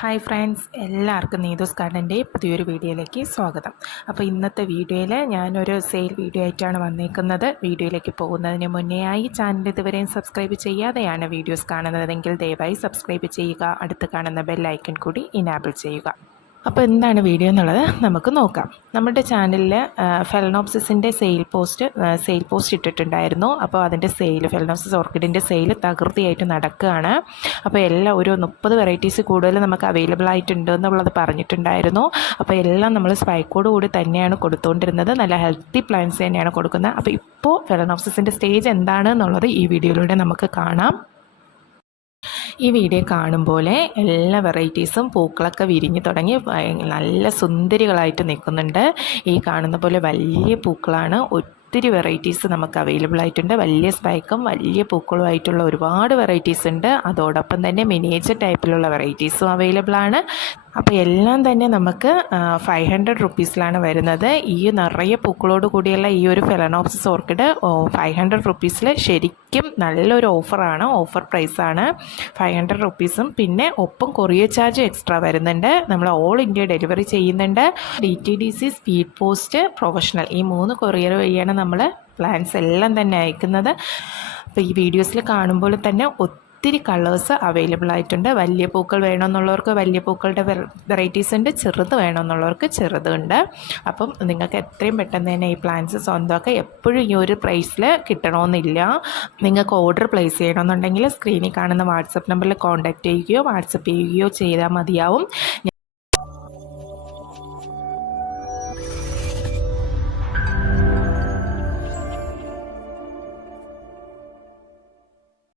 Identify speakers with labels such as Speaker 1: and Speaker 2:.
Speaker 1: Hi friends എല്ലാവർക്കും നീതൂസ് ഗാർഡന്റെ പുതിയൊരു വീഡിയോയിലേക്ക് സ്വാഗതം. അപ്പോൾ ഇന്നത്തെ വീഡിയോയിൽ ഞാനൊരു സെയിൽ വീഡിയോ ആയിട്ടാണ് വന്നേക്കുന്നത്. വീഡിയോയിലേക്ക് പോകുന്നതിന് മുന്നേ ആയി ചാനൽ ഇതുവരെയും സബ്സ്ക്രൈബ് ചെയ്യാതെയാണ് വീഡിയോസ് കാണുന്നതെങ്കിൽ ദയവായി സബ്സ്ക്രൈബ് ചെയ്യുക. അടുത്ത് കാണുന്ന ബെല്ലൈക്കൺ കൂടി ഇനാബിൾ ചെയ്യുക. അപ്പോൾ എന്താണ് വീഡിയോ എന്നുള്ളത് നമുക്ക് നോക്കാം. നമ്മുടെ ചാനലിൽ ഫെലനോപ്സിസിന്റെ സെയിൽ പോസ്റ്റ് സെയിൽ പോസ്റ്റ് ഇട്ടിട്ടുണ്ടായിരുന്നു. അപ്പോൾ അതിന്റെ സെയിൽ ഫെലനോപ്സിസ് ഓർക്കിഡിന്റെ സെയിൽ തകൃതിയായിട്ട് നടക്കുകയാണ്. അപ്പോൾ എല്ലാം ഒരു മുപ്പത് വെറൈറ്റീസ് കൂടുതൽ നമുക്ക് അവൈലബിൾ ആയിട്ടുണ്ട് എന്നുള്ളത് പറഞ്ഞിട്ടുണ്ടായിരുന്നു. അപ്പോൾ എല്ലാം നമ്മൾ സ്പൈക്കോട് കൂടി തന്നെയാണ് കൊടുത്തുകൊണ്ടിരുന്നത് നല്ല ഹെൽത്തി പ്ലാന്റ്സ് തന്നെയാണ് കൊടുക്കുന്നത്. അപ്പോൾ ഇപ്പോൾ ഫെലനോപ്സിസിന്റെ സ്റ്റേജ് എന്താണ് എന്നുള്ളത് ഈ വീഡിയോയിലൂടെ നമുക്ക് കാണാം. ഈ വീഡിയോ കാണും പോലെ എല്ലാ വെറൈറ്റീസും പൂക്കളൊക്കെ വിരിഞ്ഞു തുടങ്ങി നല്ല സുന്ദരികളായിട്ട് നിൽക്കുന്നുണ്ട്. ഈ കാണുന്ന പോലെ വലിയ പൂക്കളാണ്. ഒത്തിരി വെറൈറ്റീസ് നമുക്ക് അവൈലബിൾ ആയിട്ടുണ്ട്. വലിയ സ്പൈക്കും വലിയ പൂക്കളും ആയിട്ടുള്ള ഒരുപാട് വെറൈറ്റീസ് ഉണ്ട്. അതോടൊപ്പം തന്നെ മിനിയേച്ചർ ടൈപ്പിലുള്ള വെറൈറ്റീസും അവൈലബിൾ ആണ്. അപ്പോൾ എല്ലാം തന്നെ നമുക്ക് ഫൈവ് ഹൺഡ്രഡ് റുപ്പീസിലാണ് വരുന്നത്. ഈ നിറയെ പൂക്കളോട് കൂടിയുള്ള ഈ ഒരു ഫെലനോപ്സിസ് ഓർക്കിഡ് ഫൈവ് ഹൺഡ്രഡ് റുപ്പീസിൽ ശരിക്കും നല്ലൊരു ഓഫറാണ് ഓഫർ പ്രൈസാണ് ഫൈവ് ഹൺഡ്രഡ് റുപ്പീസും പിന്നെ ഒപ്പം കൊറിയർ ചാർജ് എക്സ്ട്രാ വരുന്നുണ്ട്. നമ്മൾ ഓൾ ഇന്ത്യ ഡെലിവറി ചെയ്യുന്നുണ്ട്. D T D C speed post professional ഈ മൂന്ന് കൊറിയർ വഴിയാണ് നമ്മൾ പ്ലാൻസ് എല്ലാം തന്നെ അയക്കുന്നത്. അപ്പോൾ ഈ വീഡിയോസിൽ കാണുമ്പോൾ തന്നെ ഒത്തിരി കളേഴ്സ് അവൈലബിൾ ആയിട്ടുണ്ട്. വലിയ പൂക്കൾ വേണമെന്നുള്ളവർക്ക് വലിയ പൂക്കളുടെ വെറൈറ്റീസ് ഉണ്ട്. ചെറുത് വേണമെന്നുള്ളവർക്ക് ചെറുതുണ്ട് അപ്പം നിങ്ങൾക്ക് എത്രയും പെട്ടെന്ന് തന്നെ ഈ പ്ലാന്റ്സ് സ്വന്തമൊക്കെ എപ്പോഴും ഈ ഒരു പ്രൈസിൽ കിട്ടണമെന്നില്ല. നിങ്ങൾക്ക് ഓർഡർ പ്ലേസ് ചെയ്യണമെന്നുണ്ടെങ്കിൽ സ്ക്രീനിൽ കാണുന്ന വാട്സപ്പ് നമ്പറിൽ കോൺടാക്റ്റ് ചെയ്യുകയോ വാട്സപ്പ് ചെയ്യുകയോ ചെയ്താൽ മതിയാവും.